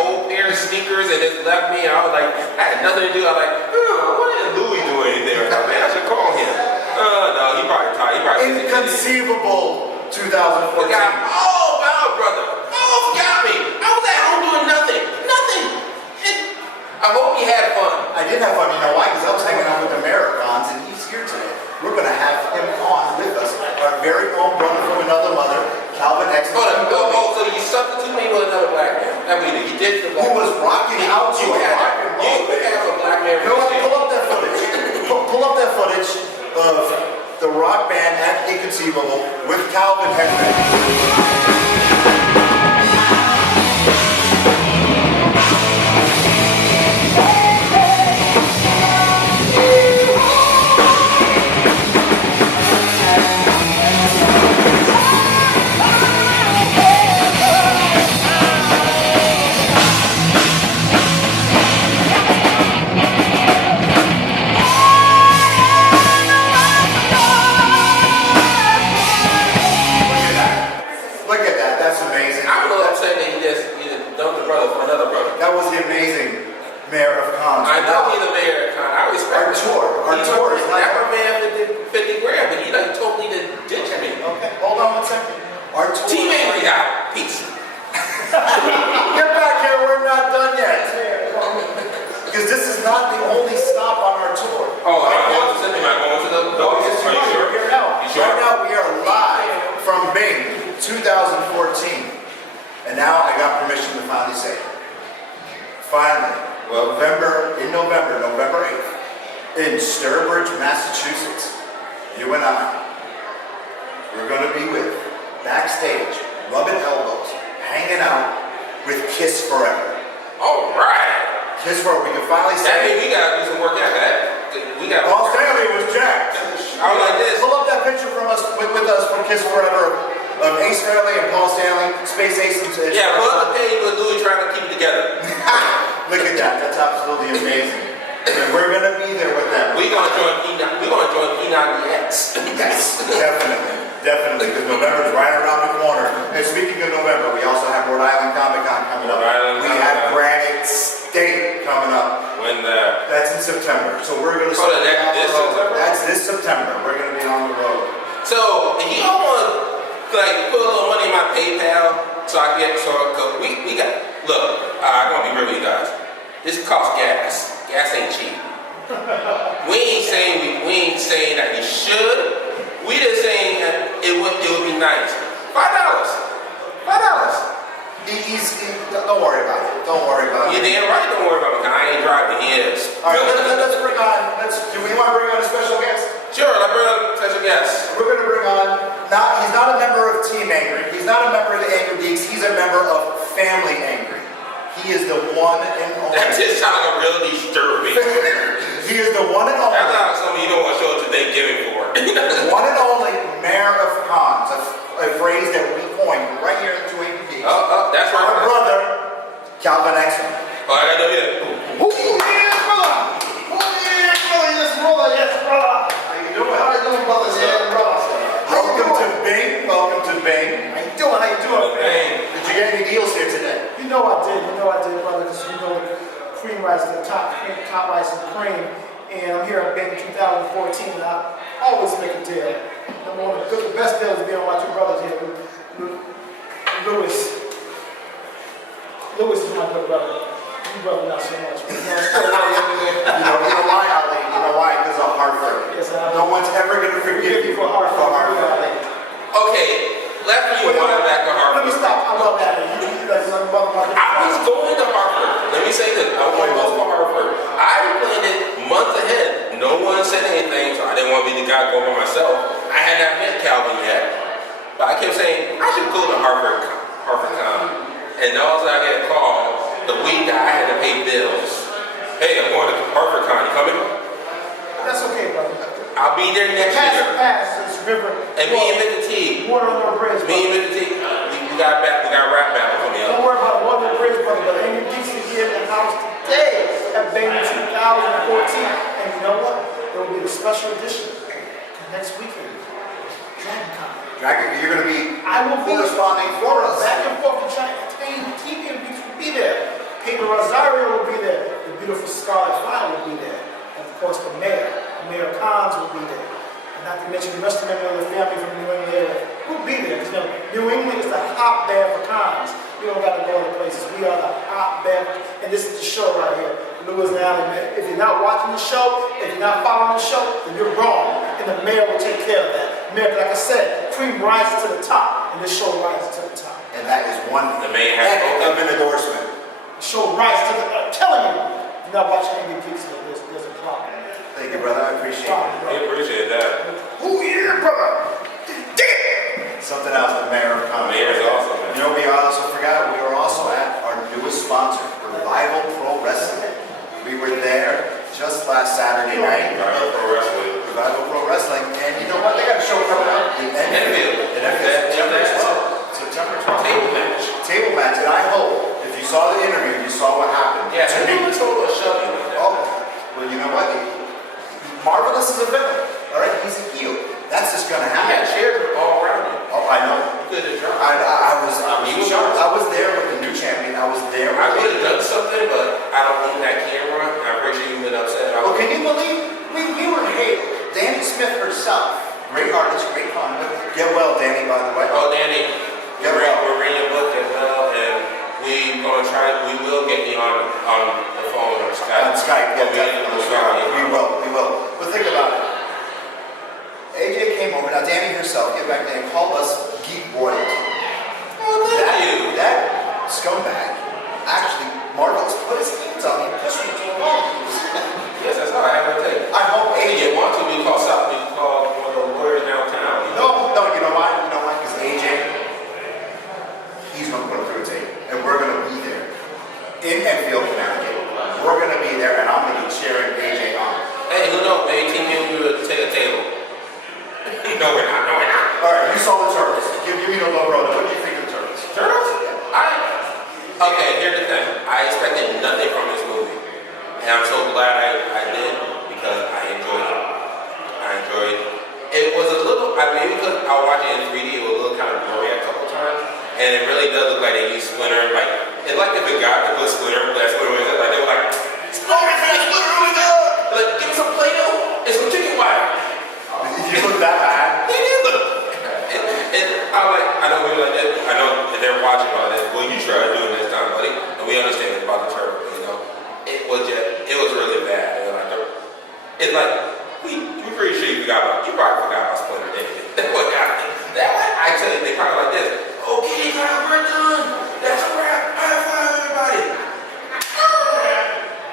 old pair of sneakers and just left me. I was like, I had nothing to do. I was like, why didn't Louis do anything? I was like, man, I should call him. No, he probably tired. He probably Inconceivable 2014. Wow, brother. Forgot me. I was at home doing nothing. I hope you had fun. I did have fun. You know why? Because I was hanging out with Americans, and he's here today. We're going to have him on with us. Our very own brother from another mother, Calvin X. So you substitute me with another black man. I mean, you did the black man. He was rocking out to a rock and roll. You have a black man. No, pull up that footage. Pull up that footage of the rock band at Inconceivable with Calvin X. That was the amazing mayor of Cons. I know he's the mayor of Cons. I respect our tour is like a man 50 grand, but he like totally ditched me. Okay, hold on 1 second. Our tour. Team Angry out. Peace. Get back here. We're not done yet. Because this is not the only stop on our tour. Oh, am I going to the dogs? Are you sure? Right now we are live from Bing 2014. And now I got permission to finally say it. Finally, November 8th, in Sturbridge, Massachusetts, you and I, we're going to be with, backstage, rubbing elbows, hanging out with Kiss Forever. All right. Kiss Forever, we can finally say that means we got to do some work out. Paul Stanley was jacked. I was like this. Pull up that picture from us, with us from Kiss Forever. Of Ace Fairley and Paul Stanley, Space Ace and yeah, pull up the page with Louis trying to keep it together. Look at that. That's absolutely amazing. And we're going to be there with them. We're going to join P90X. Yes, definitely. Because November is right around the corner. And speaking of November, we also have Rhode Island Comic Con coming up. We have Granite State coming up. When that's in September. So we're going to start this September? That's this September. We're going to be on the road. So, if you don't want to put a little money in my PayPal so I get we got I'm gonna be real with you guys. This costs gas. Gas ain't cheap. we ain't saying that you should. We just saying that it would be nice. $5. Don't worry about it. You're damn right. Don't worry about it. I ain't driving. He is. All right. Let's bring on. Do we want to bring on a special guest? Sure. Let's bring on a special guest. We're going to bring on. He's not a member of Team Angry. He's not a member of the Angrygeeks. He's a member of Family Angry. He is the one and only. That just sounded really disturbing. He is the one and only. That's not something you don't want to show up to Thanksgiving for. One and only mayor of Cons. A phrase that we coined right here at 2 Angrygeeks. That's right. Our brother, Calvin X. Oh, I got to do it. Yes, brother. Yes, brother. How you doing? How you doing, brothers? Yeah, brother. Welcome to Bing. How you doing? Bing. Did you get any deals here today? You know I did, brother, because the cream rice, the top rice and cream. And I'm here at Bing 2014, and I always make a deal. Number one, the best deal is being on my two brothers here. Louis is my good brother. You brother not so much. You know why, Ali? You know why? Because of Hartford. Yes, no one's ever going to forgive you for Hartford. Okay, let's rewind back to Hartford. Let me stop. I love that. I was going to Hartford. Let me say this. I was going to go to Hartford. I planned it months ahead. No one said anything, so I didn't want to be the guy going by myself. I had not met Calvin yet. But I kept saying, I should go to Hartford Con. And also I get a call the week that I had to pay bills. Hey, I'm going to Hartford Con. You coming? That's okay, brother. I'll be there next year. This river. And me and Mr. T. Water under the bridge. Me and Mr. T. We got rap battle coming up. Don't worry about water under the bridge, brother. But Angrygeeks is here in the house today at Bing 2014. And you know what? There will be a special edition next weekend. Dragon, you're going to be corresponding for us. Back and forth to try and entertain TV and will be there. Rosario will be there. The beautiful Scarlet Flower will be there. And of course, the Mayor Cons will be there. And not to mention the rest of the family from the New England area will be there. Because New England is the hotbed for cons. We don't got to go other places. We are the hotbed. And this is the show right here. Lewis and Allen, man. If you're not watching the show, if you're not following the show, then you're wrong. And the mayor will take care of that. Mayor, like I said, cream rises to the top, and this show rises to the top. And that is one The mayor has heck of an endorsement. The show rises to the top. I'm telling you, if you're not watching Angrygeeks, there's a problem. Thank you, brother. I appreciate it. I appreciate that. Who here, brother? Something else, the mayor of Congress. Mayor is awesome, man. You know, we also forgot, we were also at our newest sponsor, Revival Pro Wrestling. We were there just last Saturday night. Revival Pro Wrestling. Revival Pro Wrestling, and you know what? They got a show coming up in Enfield. In Enfield, September 12th. September 12th. Table match. Table match, and I hope, if you saw the interview, you saw what happened. Yeah, To so me- it's a little shoving like that. Oh, well, you know what? Marvelous is a villain, all right? He's a heel. That's just gonna He happen. had chairs all around him. Oh, I know. He could have dropped. I was there with the new champion. I was there I with would have done something, but I don't own that camera. I'm pretty sure you've been upset. Well, can you believe we were hailed? Danny Smith herself, great artist, great conduit. Get well, Danny, by the way. Oh, Danny, Get well. we're reading your book as well, and we will get you on the phone or Skype. On Skype, yeah, Oh, definitely. We will. But think about it. AJ came over. Now, Danny herself, get back there and called us geek royalty. Oh, thank you. That scumbag actually, Marvelous put his hands on me and pushed me to a wall. Yes, that's how I have to take. I hope If AJ. you want to, we call one of the lawyers downtown. You know? No, you know why? Because AJ, he's going to put him through a tape. And we're going to be there in Enfield, Connecticut. We're going to be there, and I'm going to be cheering AJ on. Hey, who knows? Maybe Team U will take a table. No, we're not. All right, you saw the Turtles. Give me the low road. What do you think of the Turtles? Turtles? Okay, here's the thing. I expected nothing from this movie. And I'm so glad I did because I enjoyed it. It was a little, maybe because I was watching it in 3D, it was a little kind of blurry a couple times. And it really does look like they used Splinter. It's like if a guy could put Splinter, that's what it was. Like, they were like, Splinter, really good. Like, give me some Play-Doh and some chicken wire. You look that bad? They did look. And I know we were like, I know they're watching all this. Well, you try to do it next time, buddy. And we understand it's about the turtle, you know. It was really bad. It's like, we're pretty sure you probably forgot about Splinter, didn't you? I tell you, they kind of like this. Okay, guys, we're done. That's a wrap. High five, everybody.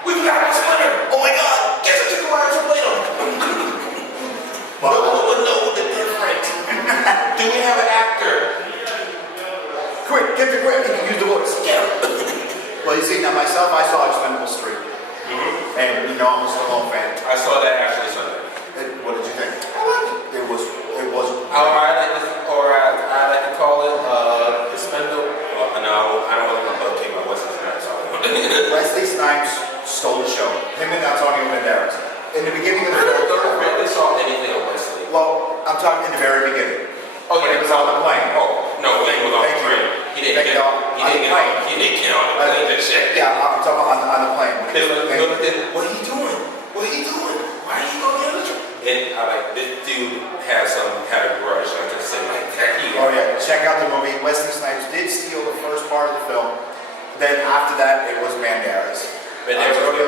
We forgot about Splinter. Oh my God. Guess I took a wire to Play-Doh. No one would know the difference. Do we have an actor? Quick, get the grip. You can use the voice. Yeah. Well, you see, now myself, I saw Expendables 3. And, I'm a Stallone fan. I saw that actually Sunday. What did you think? I liked it. It was. I like to call it Expendable. Well, no, I don't want to go take my Wesley Snipes off. Wesley Snipes stole the show. Him and Antonio Banderas. In the beginning of the film. I rarely saw anything of Wesley. Well, I'm talking in the very beginning. Oh, When yeah. he was on the plane. Oh, no, when he was on the train. He didn't get on the plane. That shit. Yeah, I'm talking about on the plane. What are you doing? Why are you going the other train? And I like, this dude had a grudge. I just said like that. Oh yeah, check out the movie. Wesley Snipes did steal the first part of the film. Then after that, it was Banderas. Banderas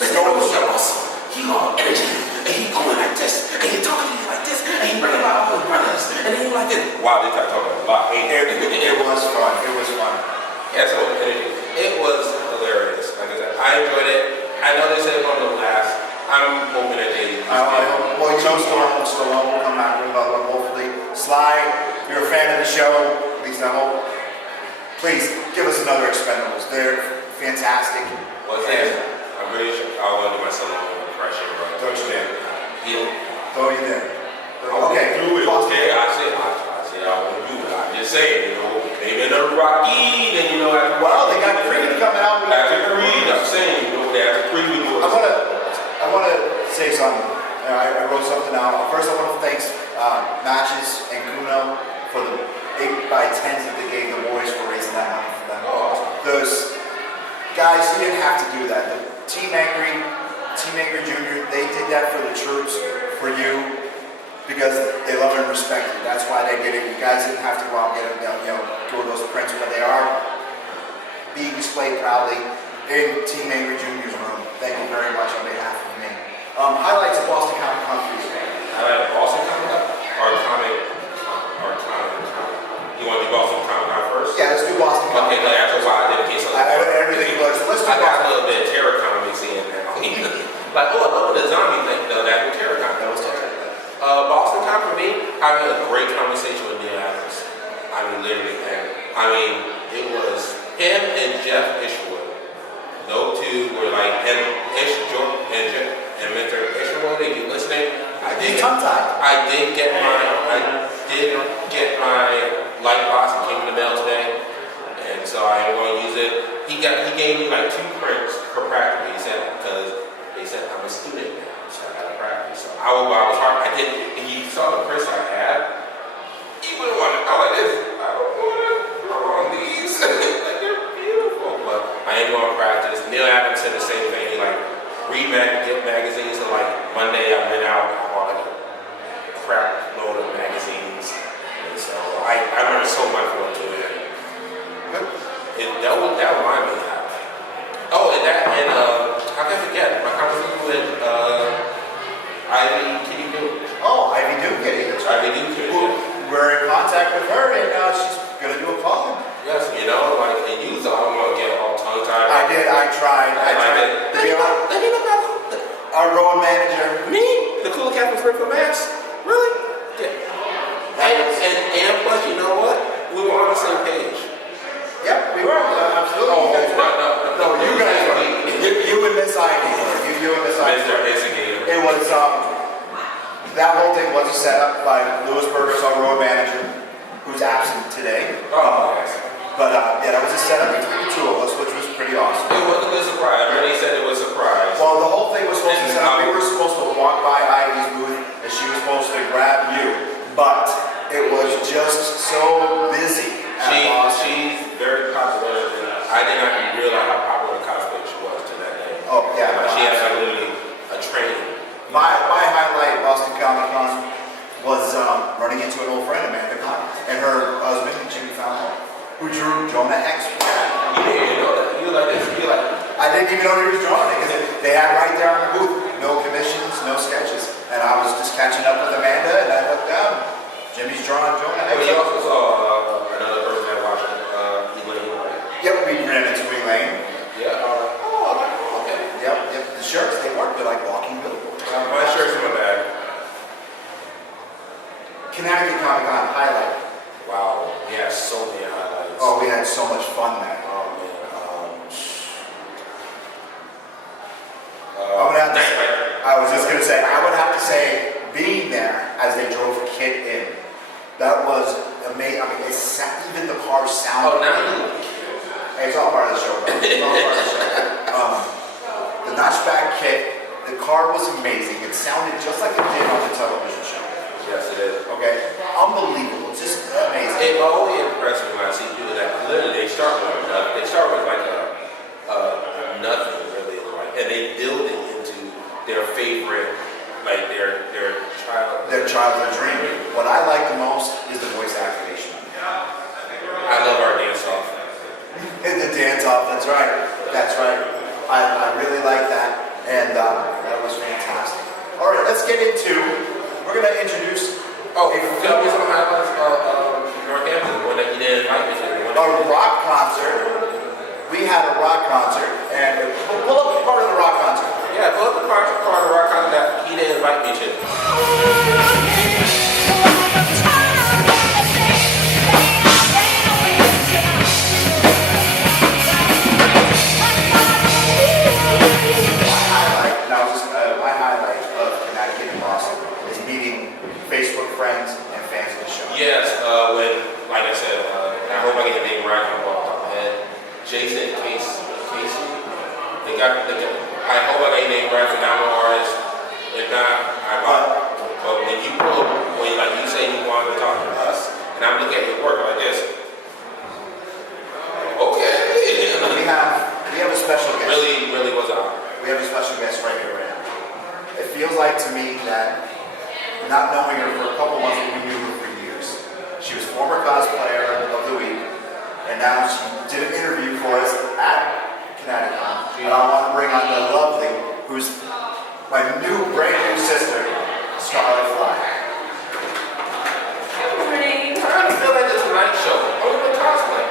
was awesome. He got energy, and he going like this, and he talking to you like this, and he bringing about all his brothers, and then he like this. Wow, they start talking a lot. It was fun. It was fun. Yeah, so it was hilarious. Like I said, I enjoyed it. I know they said it's one of the last. I'm hoping that they. Well, Stallone will come back with another one, hopefully. Sly, you're a fan of the show, at least I hope. Please, give us another Expendables. They're fantastic. What's that? I'm pretty sure I want to do myself a impression, bro. Don't you dare. He'll. Throw you there. Okay. Do it. Okay, I say I won't do it. I'm just saying, maybe another Rocky, then Well, they got Creed coming out. After Creed, I'm saying, after Creed, we do it. I want to say something. I wrote something out. First, I want to thank Matches and Kuno for the 8x10s that they gave the boys for raising that money for them. Oh, awesome. Those Guys, he didn't have to do that. The Team Angry Junior, they did that for the troops, for you, because they love and respect you. That's why they did it. You guys didn't have to go out and get them, do those prints, but they are being displayed proudly in Team Angry Junior's room. Thank you very much on behalf of me. Highlights of Boston Comic Con for you. Highlight of Boston Comic Con or comic? You want to do Boston Comic Con first? Yeah, let's do Boston Comic Con. Okay, no, after a while, I did a case of everything was. Let's do I got a Boston. little bit of terror comics in now. Like, oh, I love the zombie thing. No, that was terror comics. That was terror. Boston Comic for me, I had a great conversation with Neil Adams. I mean, literally, man. I mean, it was him and Jeff Ishwood. Those two were like, and Mr. Ishwood, if you're listening, I did get my light box. It came in the mail today, and so I am going to use it. He gave me like 2 prints for practice. He said because they said I'm a student now, so I got to practice. So I was hard. I did. And he saw the prints I had. He wouldn't want to. I like this. I don't want to throw on these. Like they're beautiful, but I am going to practice. Neil Adams said the same thing. He like read magazines. So like Monday I went out. I bought like a crap load of magazines. So I learned so much from doing it. That reminded me of that. Oh, and how can I forget? My conversation with Ivy Kitty Duke. Oh, Ivy Duke Kitty. Ivy Duke Kitty. We're in contact with her, and she's gonna do a poem. Yes, like, and you thought I'm gonna get all tongue-tied. I did. I tried. Let me know about our road manager. Me, the cool cat from Springfield, Mass. Really? Yeah. And plus, you know what? We were on the same page. Yep, we were. Absolutely. Oh, no, you guys were. You and Miss Ivy. You and Miss Ivy. Mr. Instigator. It was, that whole thing was set up by Louis Burgess, our road manager, who's absent today. But yeah, that was a setup between the two of us, which was pretty awesome. It was a good surprise. Renee said it was a surprise. Well, the whole thing was supposed to set up. We were supposed to walk by Ivy's booth, and she was supposed to grab you. But it was just so busy. She's very popular. And I did not realize how popular cosplay she was to that day. Oh, yeah. She has literally a training. My highlight at Boston Comic Con was running into an old friend, Amanda Cotton, and her husband, Jimmy Fallon, who drew Jonah Hex. You didn't even know that. You were like this. You like. I didn't even know he was drawing it because they had right there in the booth, no commissions, no sketches, and I was just catching up with Amanda, and I looked down. Jimmy's drawing Jonah Hex. But you also saw another person that watched Elaine. Yep, we ran into Elaine. Yeah. Okay. Yep. The shirts, they work. They're like walking billboards. My shirt's in my bag. Connecticut Comic Con highlight. Wow, we had so many highlights. Oh, we had so much fun there. Oh man. I was just gonna say, I would have to say, being there as they drove Kit in, that was amazing. I mean, even the car sounded. Oh, now Hey, it's all part of the show. It's all part of the show. The notchback Kit, the car was amazing. It sounded just like it did on the television show. Yes, it is. Okay, unbelievable. It's just amazing. It always impressed me when I see people that literally they start with nothing. They start with like nothing really, like, and they build it into their favorite, like their childhood dream. What I like the most is the voice activation. I love our dance off. The dance off. That's right. I really like that, and that was fantastic. All right, let's get into. We're gonna introduce. Oh, tell me some highlights of Northampton, the one that you didn't invite me to. A rock concert. We had a rock concert, and pull up part of the rock concert. Yeah, pull up the part of the rock concert that he didn't invite me to. My highlight of Connecticut and Boston is meeting Facebook friends and fans of the show. Yes, when, like I said, I hope I get the name right off the top of my head. Jason Casey. I hope I get the name right for now, artist. If not, but when you pull up, when like you say you want to talk to us, and I'm looking at your work like this. Okay. We have a special like to me that, not knowing her for a couple months, we knew her for years. She was former cosplayer of the week, and now she did an interview for us at Connecticut. And I want to bring on the lovely, who's my brand new sister, Scarlet Fly. Good morning. I kind of feel like this night show. Only with cosplay.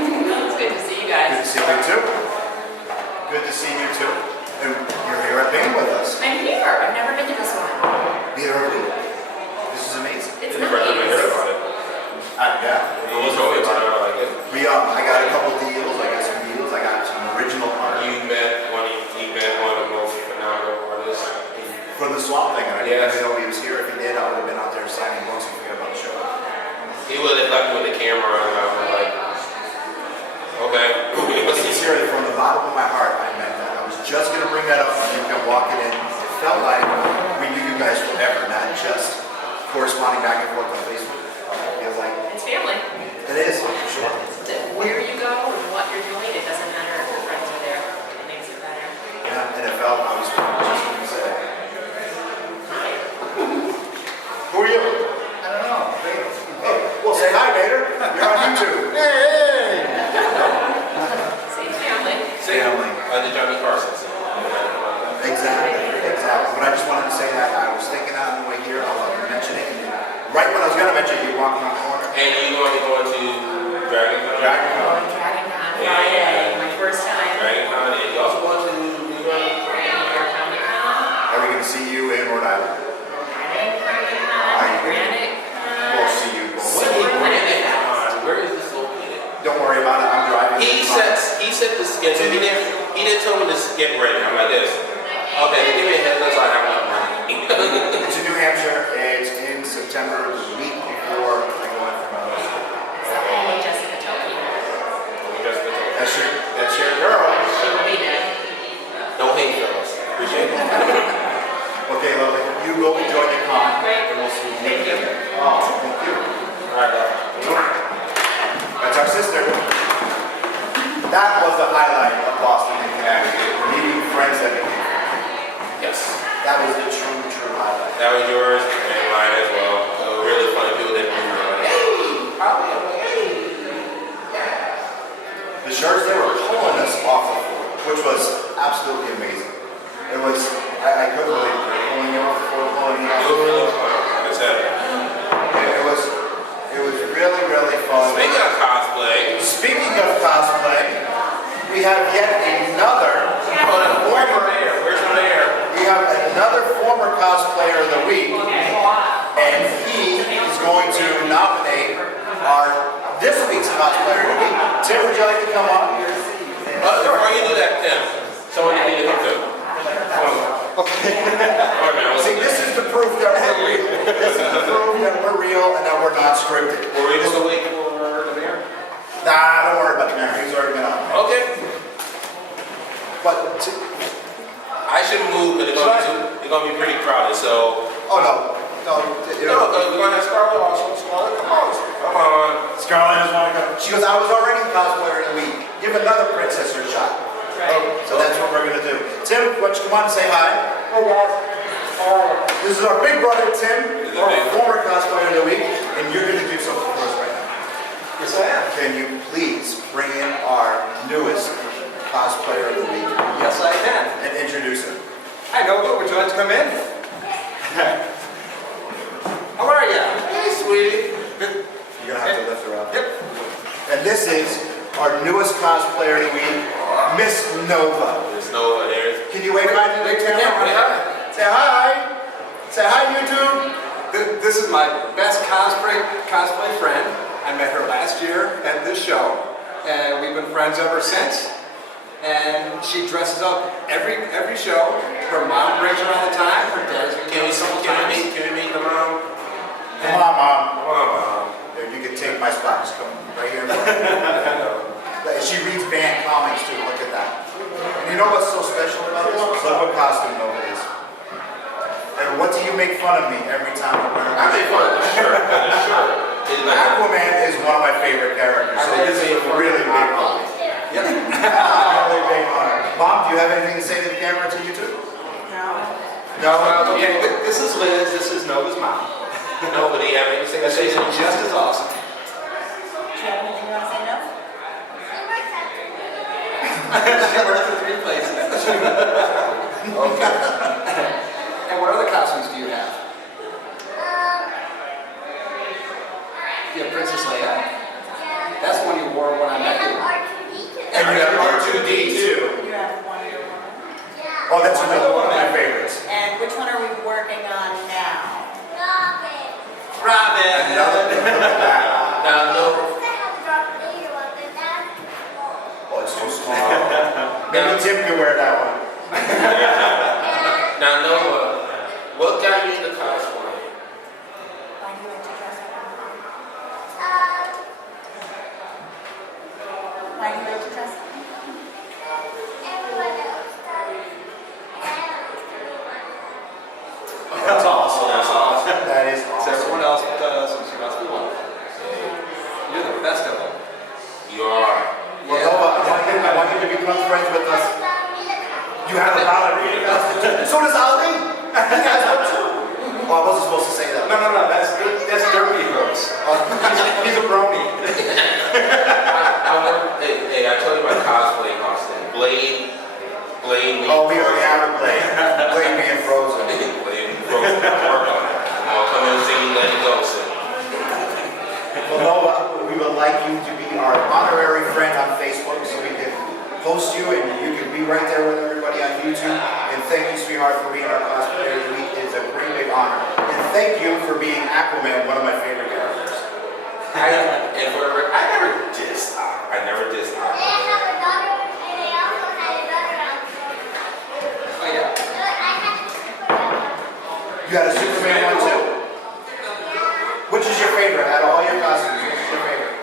It's good to see you Good guys. to see you too. Good to see you too. And you're here at Bing with us. I'm here. I've never been to this one. Neither are we. This is amazing. It's Never heard nice. about it. Yeah. You told me about it. I like it. I got a couple deals. I got some deals. I got some original art You met one of the most phenomenal artists. from the Swamp Thing. And I Yes. didn't know he was here. If he did, I would have been out there signing books and forget about the show. He would have left with the camera and I was like, okay. But sincerely, from the bottom of my heart, I meant that. I was just going to bring that up when you kept walking in. It felt like we knew you guys forever, not just corresponding back and forth on Facebook. It feels like It's family. it is, for sure. Where you go and what you're doing, it doesn't matter if your friends are there. It makes it better. Yeah, and it felt, I was just going to say, Hi. who are you? I don't know. Oh, well, say hi, Vader. You're on YouTube. Hey! Same family. Family. The Johnny Carsons. Exactly. But I just wanted to say that I was thinking out on the way here, I wanted to mention it, and then right when I was going to mention it, you walked around the corner. And you going to go into DragonCon? Going Dragon Con Friday, my first time. DragonCon, and you also going to New York? New York Comic Con. Are we going to see you in Rhode Island? Granite We'll see you. Where is this located? Don't worry about it, I'm driving. He set the schedule. He didn't tell me to get ready. I'm like this. Okay, give me a heads up so I have enough money. It's in New Hampshire, it's in September, the week before I go in for my law school. It's the home of Jessica Toki. That's your girl. She will be there. No hate, fellas. Appreciate it. Okay, lovely. You go enjoy your con. Great. And we'll see you. Thank you. Oh, thank you. All right, love. That's our sister. That was the highlight of Boston and Connecticut. Meeting friends that became friends. Yes. That was the true highlight. That was yours and mine as well. It was really fun. People that knew me. The shirts, they were pulling us off the floor, which was absolutely amazing. It was, I couldn't believe it. They were pulling you off the floor, pulling you It off. was really fun. Like I said. It was really fun. Speaking of cosplay. Speaking of cosplay, we have yet another Where's my air? we have another former cosplayer of the week, and he is going to nominate this week's cosplayer of the week. Tim, would you like to come on? Before you do that, Tim, someone you need to come to. Okay. All right, man. See, this is the proof that we're real. This is the proof that we're real and that we're not scripted. Were we just a week for the mayor? Nah, don't worry about the mayor. He's already been on. Okay. But I should move, but it's gonna be pretty crowded. So. oh no, you know, We're gonna have Scarlett also. Scarlett, come on. Scarlett doesn't want to come. She goes, I was already cosplayer of the week. Give another princess her shot. Right. So that's what we're gonna do. Tim, why don't you come on and say hi? Hey guys. This is our big brother Tim, This is our big. former cosplayer of the week, and you're gonna do something for us right now. Yes, I am. Can you please bring in our newest cosplayer of the week Yes, I can. and introduce him? Hi, Nova. Would you like to come in? How are you? Hey, sweetie. You're gonna have to lift her up. Yep. And this is our newest cosplayer of the week, Miss Nova. There's no there's. Can you wave hi to the camera? Say hi. Say hi, YouTube. This is my best cosplay friend. I met her last year at this show, and we've been friends ever since. And she dresses up every show. Her mom brings her all the time. Her dad's been Can we meet the mom? Come on, Mom. Come on, mom. There, you can take my spot. Just come right here. She reads band comics too. Look at that. And you know what's so special about this? Look what costume Nova is. And what do you make fun of me every time I wear I made fun of the shirt. The shirt. It's like, Aquaman is one of my favorite characters, so this is a really big honor. Yep. Really big honor. Mom, do you have anything to say to the camera to YouTube? No. No, Okay, this is Liz, this is Nova's mom. Nobody have anything to say? She's just as awesome. Do you have anything you want to say, no? She works in 3 places. Okay. And what other costumes do you have? You have Princess Leia? That's the one you wore when I met you. and you have R2D2. You have Wonder Woman. Oh, that's another one of my favorites. And which one are we working on now? Robin! Another one like that. Now, no. Oh, it's too small. Maybe Tim can wear that one. Now, Noah, what got you into cosplay? Why do you like to dress up? Why do you like to dress up? That's awesome. That's awesome. That is So awesome. everyone else does, and she must be wonderful. You're the best of them. You are. Well, Nova, I want you to become friends with us. You have a ballerina costume. So does Ali. He has one too. Oh, I wasn't supposed to say that. No, that's Derby Hooks. He's a brony. Hey, I told you my cosplay costume. Blade. Oh, we already have a Blade. Blade being frozen. Blade. Frozen. Work on it. I'll come in and sing Let It Go soon. Well, Nova, we would like you to be our honorary friend on Facebook so we can post you and you can be right there with everybody on YouTube. And thank you, sweetheart, for being our cosplayer of the week. It's a great big honor. And thank you for being Aquaman, one of my favorite characters. I never dissed Aqua. I never dissed Aqua. Oh, yeah. You got a Superman one too? Which is your favorite out of all your costumes? Which is your favorite?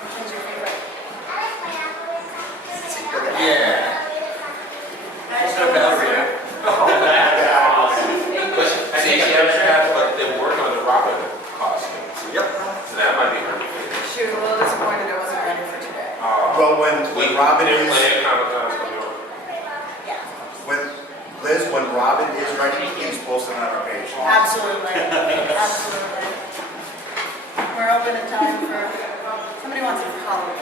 Which one's your favorite? Yeah. She's a ballerina. But see, she ever had like they work on the Robin costume. Yep. So that might be her favorite. She was a little disappointed I wasn't ready for today. Well, when Robin is, when Robin is ready, please post it on our page. Absolutely. Absolutely. We're open in time for, somebody wants it for Halloween.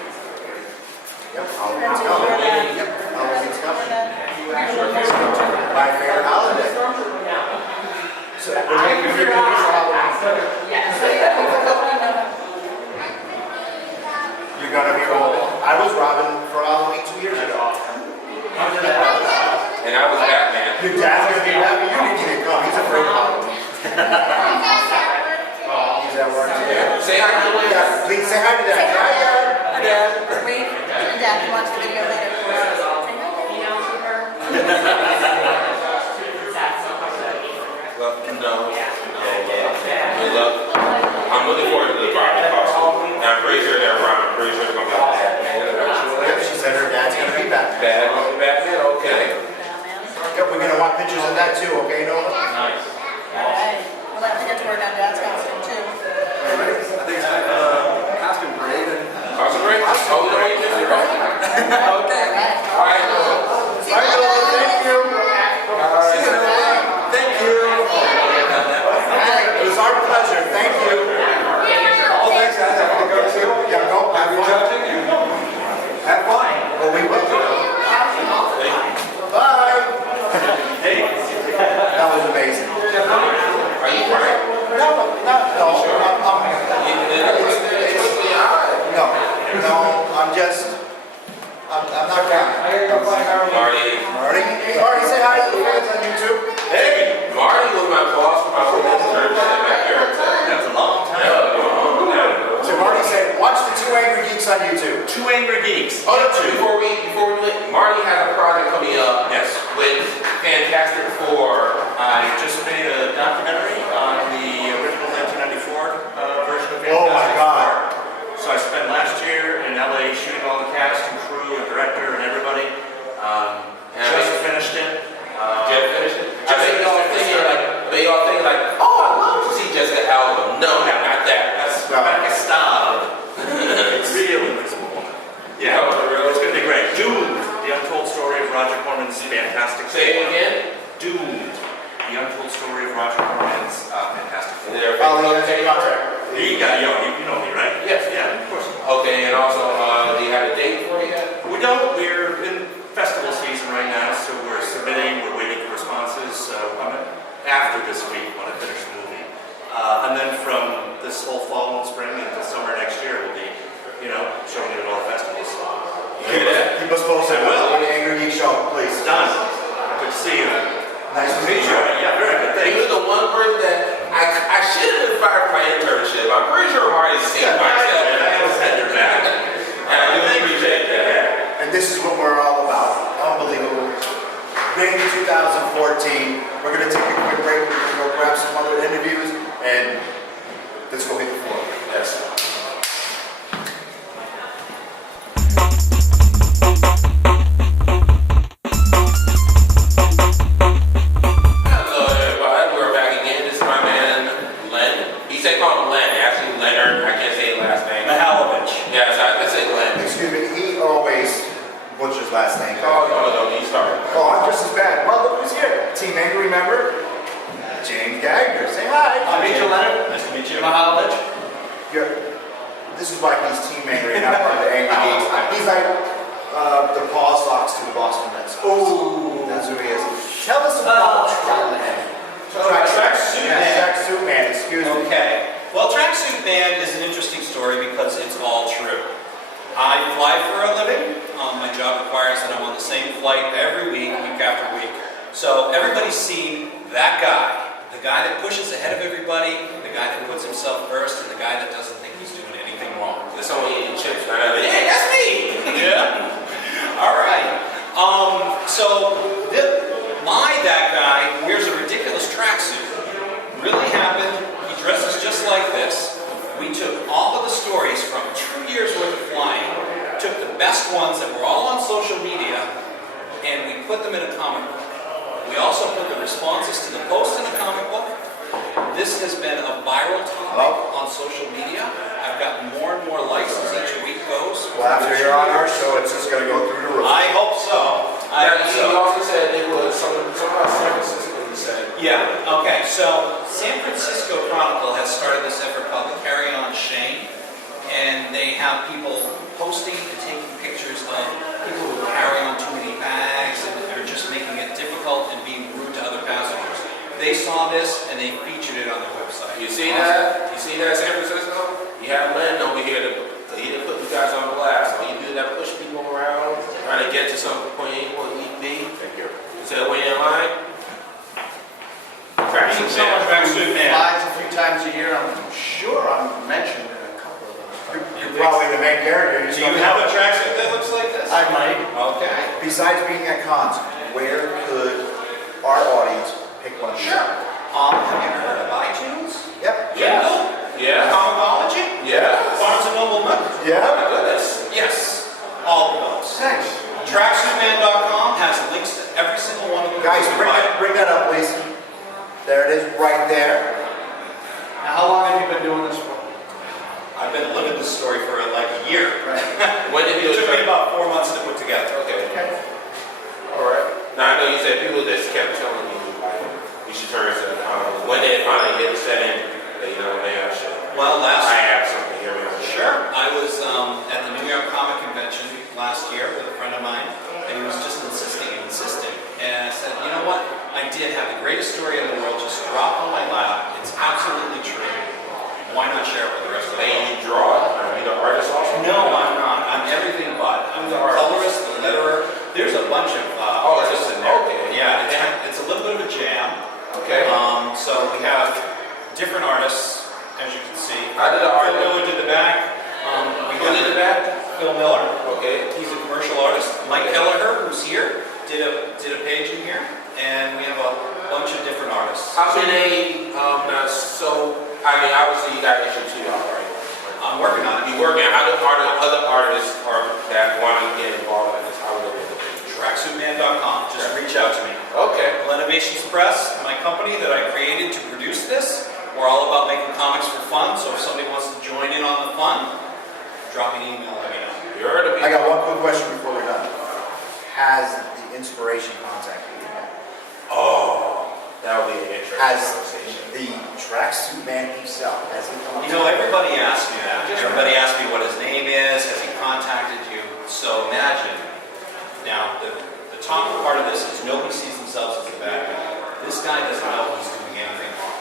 Yep, I'll Friends go. will wear that. Yep, Halloween's coming. Halloween. My favorite holiday. So we're making your cookies for Halloween. You're gonna be old. I was Robin for Halloween 2 years ago. And I was Batman. Your dad's gonna be happy. You need to come. He's afraid of Halloween. He's at work today. Say hi to the ladies. Yeah, please say hi to Dad. Say hi, Dad. Wait, and Dad can watch the video later. Say hi, Dad. Love, no. We love. I'm looking forward to the Robin costume. And I'm pretty sure they're Robin. I'm pretty sure they're gonna be like Batman eventually. Yep, she said her dad's gonna be back. Batman, okay. Yep, we're gonna want pictures of that too, okay, Noah? Nice. Alright, we'll have to get to work on Dad's costume too. I think it's time for the costume parade. Costume break? Oh, no, you did it right. Okay. All right, Bye, Noah, thank you. See you, Noah. Thank you. It was our pleasure, thank you. Oh, thanks, guys. I'm gonna go too. Yeah, go, have Are we fun. judging? Have fun. Well, we will do. Bye. That was amazing. are you crying? No, I'm not crying. Marty, say hi to the fans on YouTube. Hey, Marty was my boss when I was in church and my parents. That was a long time ago. So Marty said, watch the 2 Angry Geeks on YouTube. 2 Angrygeeks. Oh, no, before we went, Marty had a project coming up. Yes. With Fantastic Four. I just made a documentary on the original 1994 version of Fantastic Oh my God. Four. So I spent last year in LA shooting all the cast and crew and director and everybody. Just finished it. Jeff finished it. I bet y'all thinking like, oh, I'd love to see Jessica Alba. No, not that. That's Rebecca Staub. It's real invisible woman. Yeah, Oh, really? it's gonna be great. Dune, the untold story fantastic. Say it again. Doomed. The untold story of Roger Corman's Fantastic Four. There. Okay, You know me, right? Yes. Yeah, of course. Okay, and also, do you have a date for it yet? We don't. We're in festival season right now, so we're submitting. We're waiting for responses. So after this week, when I finish the movie, and then from this whole fall and spring until summer next year, we'll be, showing it at all festivals. You hear that? Keep us posted. I will. On the Angry Geek Show, please. Done. Good to see you. Nice to meet you. Yeah, very good. He Thank was you. the one person that I should have been fired from my internship. I'm pretty sure I'm already seen myself. I always had your back. And I do appreciate that. And this is what we're all about. Unbelievable. Bing 2014. We're going to take a quick break. We're going to go grab some other interviews and let's go hit the floor. Yes. Hello, everybody. We're back again. This is my man, Len. He said call him Len. Actually, Leonard. I can't say his last name. Mihalovich. Yes, I can say Len. Excuse me, he always butchers last name. Oh, no, you start. Oh, I'm just as bad. Well, look who's here. Team Angry member, James Gagner. Say hi. Nice to meet you, Leonard. Nice to meet you, Mihalovich. This is why he's Team Angry and not part of the Angry Geeks. He's like the Paw Sox to the Boston Red Sox. Ooh. That's who he is. Tell us about Tracksuit Man. Tracksuit Man, excuse me. Okay. Well, Tracksuit Man is an interesting story because it's all true. I fly for a living. My job requires that I'm on the same flight every week after week. So everybody's seen that guy. The guy that pushes ahead of everybody, the guy that puts himself first, and the guy that doesn't think he's doing anything wrong. There's someone eating chips right now. Hey, that's me! Yeah. All right. That guy wears a ridiculous tracksuit. Really happened. He dresses just like this. We took all of the stories from 2 years worth of flying, took the best ones that were all on social media, and we put them in a comic book. We also put the responses to the post in a comic book. This has been a viral topic on social media. I've gotten more and more likes as each week goes. Well, after you're on our show, it's just going to go through the roof. I hope so. I hope He so. also said it was something about San Francisco, he said. Yeah, okay, so San Francisco Chronicle has started this effort called the Carry On Shame, and they have people posting and taking pictures of people who carry on too many bags and are just making it difficult and being rude to other passengers. They saw this and they featured it on their website. You see that? You see that, San Francisco? You have Len over here he didn't put you guys on blast. All you do is that push people around, trying to get to some point A or B. Thank you. Is that way in line? Thank you so much, Tracksuit Man. Flies a few times a year. I'm sure I'm mentioned in a couple of them. You're probably the main character. Do you have a tracksuit that looks like this? I might. Okay. Besides being at cons, where could our audience pick one of these? Sure. Have you heard of iTunes? Yep. Kindle? Yeah. Comicology? Yeah. Barnes and Noble Nook? Yeah. My goodness. Yes. All of those. Thanks. TracksuitMan.com has links to every single one of them. Guys, bring that up, please. There it is, right there. Now, how long have you been doing this for? I've been living this story for like a year. When did It you took me start? about 4 months to put together. Okay. All right. Now, I know you said people just kept telling you, like, you should turn to when did it finally get set in that, man, I should. Well, I have something here, man. Sure. I was at the New York Comic Convention last year with a friend of mine, and he was just insisting. And I said, you know what? I did have the greatest story in the world just drop on my lap. It's absolutely true. Why not share it with the rest of the world? And you draw it? Are you the artist also? No, I'm not. I'm everything but. I'm the colorist, the letterer. There's a bunch of artists in there. Okay. Yeah, it's a little bit of a jam. Okay. So we have different artists, as you can see. I did the art. Phil Miller did the back. Who did the back? Phil Miller. Okay. He's a commercial artist. Mike Kelleher, who's here, did a page in here, and we have a bunch of different artists. How many, obviously you got issue 2 out, right? I'm working on it. You working, how do other artists that want to get involved in this, how would they do it? TracksuitMan.com. Just reach out to me. Okay. Lenovations Press, my company that I created to produce this. We're all about making comics for fun, so if somebody wants to join in on the fun, drop me an email, let me know. You heard of me. I got one quick question before we're done. Has the Inspiration contact me. Oh, that would be an interesting Has conversation. the tracksuit man himself, has he come up You know, everybody asks me that. Everybody asks me what his name is, has he contacted you? So imagine, now the top part of this is nobody sees themselves as a bad guy. This guy doesn't know he's doing anything wrong.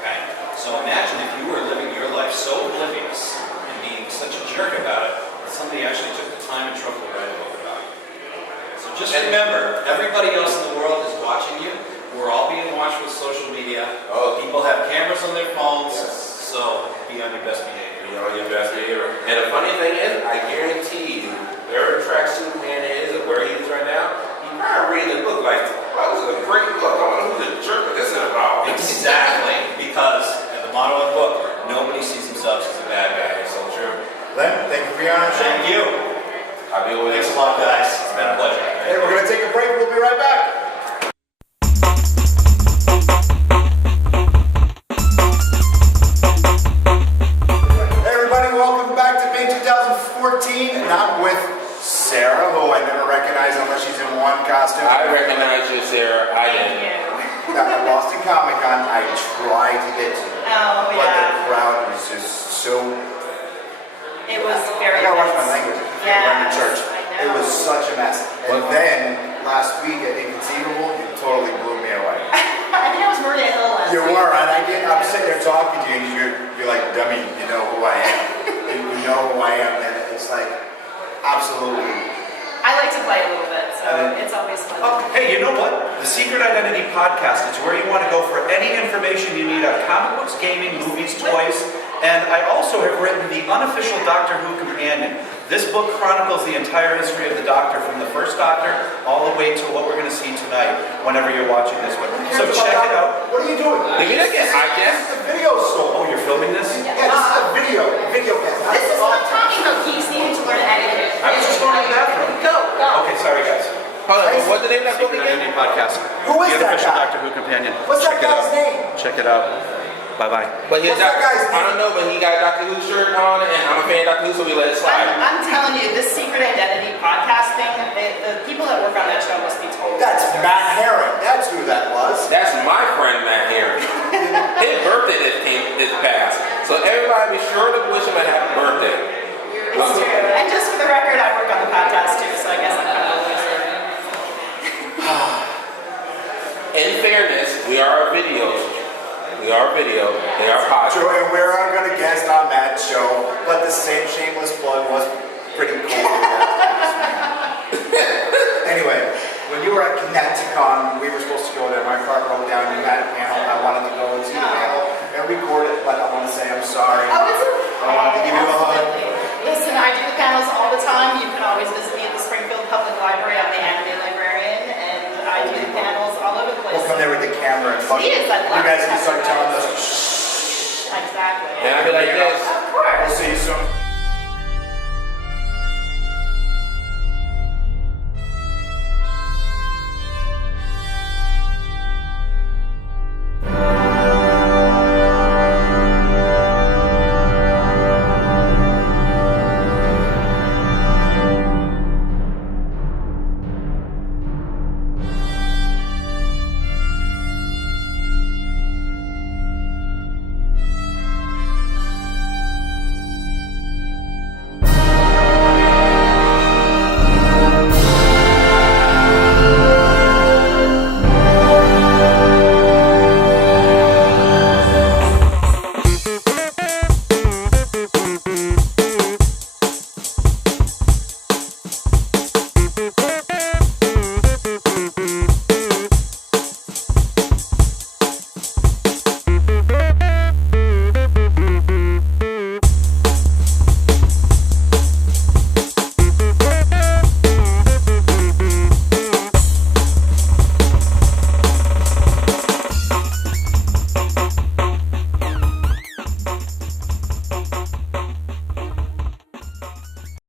Okay? So imagine if you were living your life so oblivious and being such a jerk about it, that somebody actually took the time and trouble to write a book about it. So just remember, everybody else in the world is watching you. We're all being watched with social media. Oh, People have cameras on their phones, so be on your best behavior. you know, your best behavior. And the funny thing is, I guarantee you, wherever tracksuit man is or where he is right now, he's probably reading the book like, wow, this is a great book. I wonder who the jerk this is about. Exactly, because at the motto of the book, nobody sees themselves as a bad guy. That is so true. Len, thank you for your honesty. Thank you. I'll be with Thanks you. a lot, guys. It's been a pleasure. Hey, we're going to take a break. We'll be right back. Hey, everybody, welcome back to May 2014. And I'm with Sarah, who I never recognize unless she's in one costume. I recognize you, Sarah. I Thank did. you. At Boston Comic Con, I tried to get to, Oh, but the yeah. crowd was just so. It was I very gotta watch my nice. language. Yeah, We're in the church. I It know. was such a mess. And then last week at Inconceivable, you totally blew me away. I think I was Maria Hill last You week. were, and I'm sitting there talking to you, and you're like, dummy, you know who I am. And you know who I am, and it's like, absolutely. I like to play a little bit, so And it's always fun. Oh, hey, you know what? The Secret Identity Podcast is where you want to go for any information you need on comic books, gaming, movies, toys. And I also have written the unofficial Doctor Who Companion. This book chronicles the entire history of the Doctor, from the first Doctor all the way to what we're going to see tonight whenever you're watching this one. So check it out. What are you doing? Did we not get hijacked? This is a video store. Oh, you're filming this? Yeah, this is a video cast. This is what I'm talking about. Geeks needing to learn editing. I was just going to the bathroom. Go, go. Okay, sorry guys. Hold on, what's the name of that book Secret again? Identity Podcast. Who is The that unofficial guy? Doctor Who Companion. What's that Check it out. guy's name? Check it out. Bye-bye. But his What's that guy's I don't know, but he got a Doctor Who shirt on, and I'm a fan of Doctor Who, so we let it slide. I'm telling you, this secret identity podcast thing, the people that work on that show must be totally. That's Matt Herring. That's who that was. That's my friend Matt Herring. His birthday this past. So everybody be sure to wish him a happy birthday. It's true. And just for the record, I work on the podcast too, so I guess I'm kind of loser. In fairness, we are a video. We are a video. They are podcast. True, and we're going to guest on Matt's show, but the same shameless plug was pretty cool. Anyway, when you were at Connecticon, we were supposed to go there. My car broke down. You had a panel. I wanted to go and see the panel and record it, but I want to say I'm sorry. Oh, it's I wanted to give you a hug. Listen, I do the panels all the time. You can always visit me at the Springfield Public Library. I'm the anime librarian, and I do the panels all over the place. We'll come there with the camera and fuck Please, I'd love you guys to can have start you. telling us. Exactly. And I'd be like this.